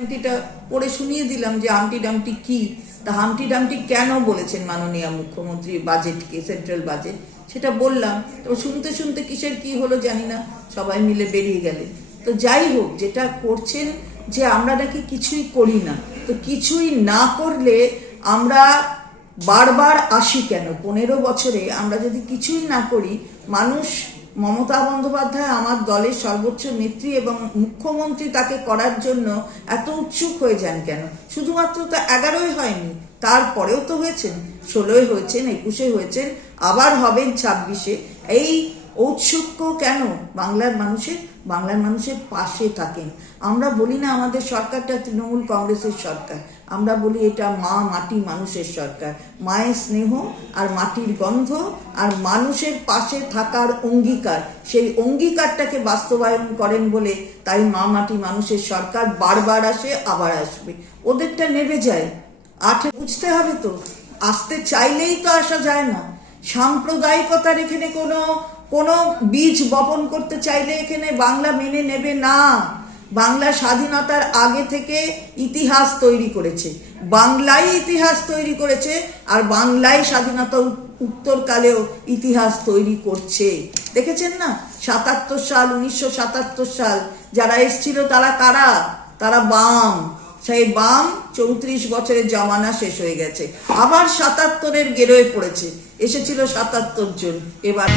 ডামটিটা পড়ে শুনিয়ে দিলাম যে হামটি ডামটি কি, তা হামটি ডামটি কেন বলেছেন মাননীয় মুখ্যমন্ত্রী বাজেটকে, সেন্ট্রাল বাজেট, সেটা বললাম। তো শুনতে শুনতে কিসের কি হলো জানি না, সবাই মিলে বেরিয়ে গেলেন। তো যাই হোক, যেটা করছেন যে আমরা নাকি কিছুই করি না, তো কিছুই না করলে আমরা বারবার আসি কেন? 15 বছরে আমরা যদি কিছুই না করি, মানুষ, মমতা বন্দ্যোপাধ্যায় আমার দলের সর্বোচ্চ নেত্রী এবং মুখ্যমন্ত্রী, তাকে করার জন্য এত উৎসুক হয়ে যান কেন? শুধুমাত্র তো 11ই হয়নি, তারপরেও তো হয়েছেন, 16 হয়েছেন, 21 হয়েছেন, আবার হবেন 26-এ। এই ঔৎসুক্য কেন? বাংলার মানুষের পাশে থাকেন। আমরা বলি না আমাদের সরকারটা তৃণমূল কংগ্রেসের সরকার, আমরা বলি এটা মা মাটি মানুষের সরকার। মায়ের স্নেহ আর মাটির গন্ধ আর মানুষের পাশে থাকার অঙ্গীকার, সেই অঙ্গীকারটাকে বাস্তবায়ন করেন বলে তাই মা মাটি মানুষের সরকার বারবার আসে, আবার আসবে। ওদেরটা নেবে যায়, বুঝতে হবে তো, আসতে চাইলেই তো আসা যায় না। সাম্প্রদায়িকতার এখানে কোনো বীজ বপন করতে চাইলে এখানে বাংলা মেনে নেবে না। বাংলা স্বাধীনতার আগে থেকে ইতিহাস তৈরি করেছে, বাংলাই ইতিহাস তৈরি করেছে, আর বাংলায় স্বাধীনতা উত্তরকালেও ইতিহাস তৈরি করছে। দেখেছেন না, 77 সাল, 1977 সাল যারা এসছিল তারা কারা? তারা বাম। সেই বাম 34 বছরের জমানা শেষ হয়ে গেছে, আবার 77-এর গেরোয় পড়েছে, এসেছিল 77 জন। এবার